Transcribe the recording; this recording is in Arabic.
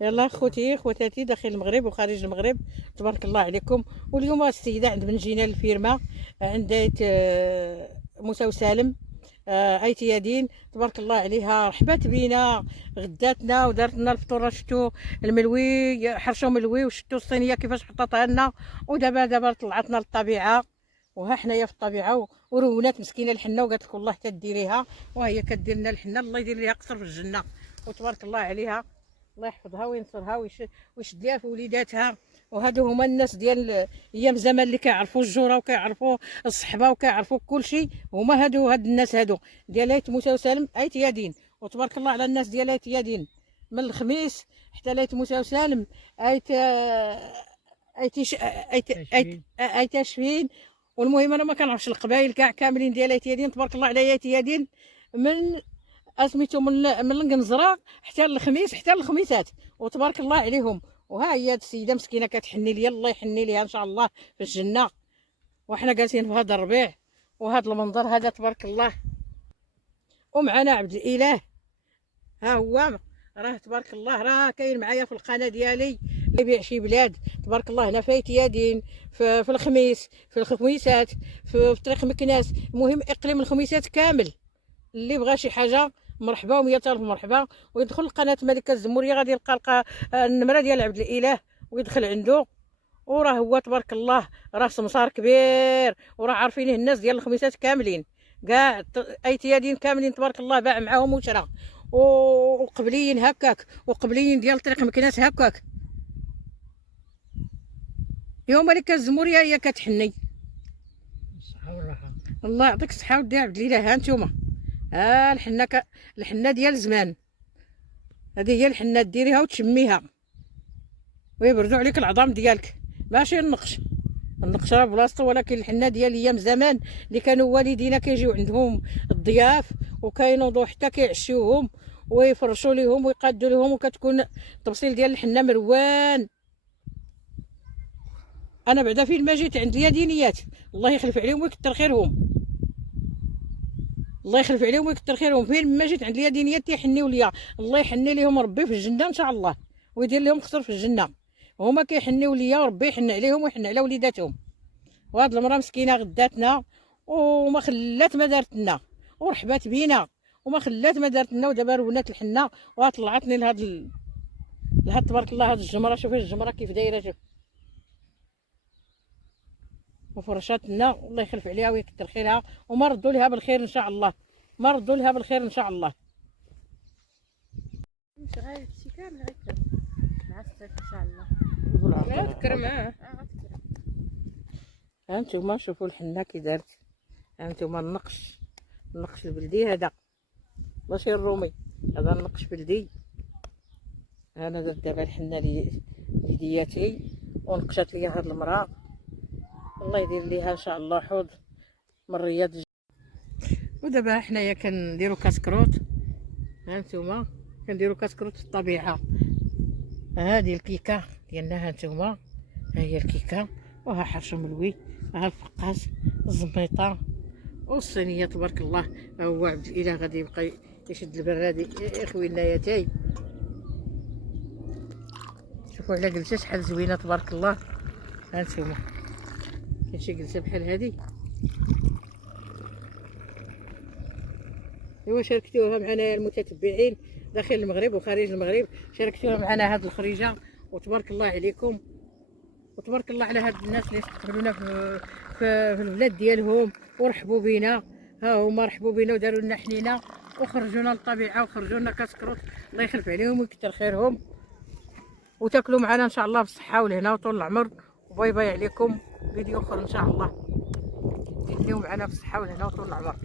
يلا خوتي خواتاتي داخل المغرب وخارج المغرب، تبارك الله عليكم. واليوم السيده عند من جينا للفيرما، عند موسى وسالم، ايتي يدين، تبارك الله عليها، رحبات بينا، غداتنا ودارت لنا الفطور. شفتوا الملوي، حرشوا ملوي، وشفتوا الصينيه كيفاش حطاتها لنا. ودابا طلعتنا للطبيعه، وها حنايا في الطبيعه، ورونات مسكينه الحنه، وقالت لك والله حتى ديريها، وهي كدير لنا الحنه، الله يدير ليها قصر في الجنه، وتبارك الله عليها، الله يحفظها وينصرها ويشد ليها في وليداتها. وهادو هما الناس ديال ايام زمان اللي كيعرفوا الجوره وكيعرفوا الصحبه وكيعرفوا كل شيء. هما هاد الناس هادو ديال ايت موسى وسالم، ايت يادين، وتبارك الله على الناس ديال ايت يادين، من الخميس حتى لايت موسى وسالم، ايت ايت شفين. والمهم انا ما كنعرفش القبائل كاع كاملين ديال ايت يادين، تبارك الله على ايت يادين، من اسميتو من القنزره حتى للخميس، حتى للخميسات، وتبارك الله عليهم. وها هي هاد السيده مسكينه كتحني ليا، الله يحني ليها ان شاء الله في الجنه. وحنا جالسين في هذا الربيع وهذا المنظر هذا، تبارك الله. ومعنا عبد الاله، ها هو راه تبارك الله، راه كاين معايا في القناه ديالي، اللي يبيع شي بلاد، تبارك الله، هنا في ايتيادين، في الخميس، في الخميسات، في طريق مكناس، المهم اقليم الخميسات كامل. اللي بغى شي حاجه مرحبا، و100 الف مرحبا. ويدخل لقناه ملكه الزموريه، غادي يلقى النمره ديال عبد الاله ويدخل عنده. وراه هو تبارك الله راه سمسار كبير، وراه عارفينه الناس ديال الخميسات كاملين، كاع ايتيادين كاملين، تبارك الله، باع معاهم وشرا، وقبليين هكاك، وقبليين ديال طريق مكناس هكاك. يوم ملكه الزموريه هي كتحني، الله يعطيك الصحه ودي عبد الاله. ها نتوما، ها الحنه ديال زمان، هذه هي الحنه، ديريها وتشميها ويبردوا عليك العظام ديالك، ماشي النقش راه بلاصتو، ولكن الحنه ديال ايام زمان اللي كانوا والدينا كيجيو عندهم الضياف وكينوضوا حتى كيعشيوهم ويفرشوا ليهم ويقادوا لهم، وكتكون التبصيل ديال الحنه مروان. انا بعدا فين ما جيت عند اليدينيات، الله يخلف عليهم ويكثر خيرهم، الله يخلف عليهم ويكثر خيرهم، فين ما جيت عند اليدينيات تيحنيو ليا، الله يحني ليهم ربي في الجنه ان شاء الله، ويدير لهم قصر في الجنه. هما كيحنيو ليا وربي يحن عليهم ويحن على وليداتهم. وهاد المراه مسكينه غداتنا وما خلات ما دارت لنا، ورحبات بينا وما خلات ما دارت لنا، ودابا رونات الحنه وطلعتني لهاد تبارك الله، هاد الجمره، شوفي الجمره كيف دايره، شوف، وفرشات لنا، الله يخلف عليها ويكثر خيرها، وما ردوا لها بالخير ان شاء الله، ما ردوا لها بالخير ان شاء الله. مش غاية شي كامل غيكرم مع الصيف ان شاء الله. غتكرم، غتكرم. ها نتوما شوفوا الحنه كي دارت، ها نتوما النقش البلدي هذا، ماشي الرومي، هذا النقش بلدي. انا درت دابا الحنه لدياتي ونقشات ليا هاد المراه، الله يدير ليها ان شاء الله حوض من رياض ودابا حنايا كنديروا كاسكروت، ها نتوما كنديروا كاسكروت في الطبيعه. هذه الكيكه ديالنا، ها نتوما، ها هي الكيكه، وها حرش ملوي، ها الفقاس، الزميطه، والصينيه، تبارك الله. ها هو عبد الاله غادي يبقى يشد البرادي يا خويناياتي، شوفوا على جلسه شحال زوينه، تبارك الله. ها نتوما كاين شي جلسه بحال هذه، ايوا شاركتوها معنا يا المتتبعين داخل المغرب وخارج المغرب، شاركتوها معنا هاد الخريجه، وتبارك الله عليكم، وتبارك الله على هاد الناس اللي استقبلونا في البلاد ديالهم ورحبوا بينا. ها هما رحبوا بينا وداروا لنا حنينه وخرجونا للطبيعه وخرجوا لنا كاسكروت، الله يخلف عليهم ويكثر خيرهم، وتاكلوا معنا ان شاء الله بالصحه والهنا وطول العمر. وباي باي عليكم، فيديو اخر ان شاء الله، تاكلوا معنا بالصحه والهنا وطول العمر.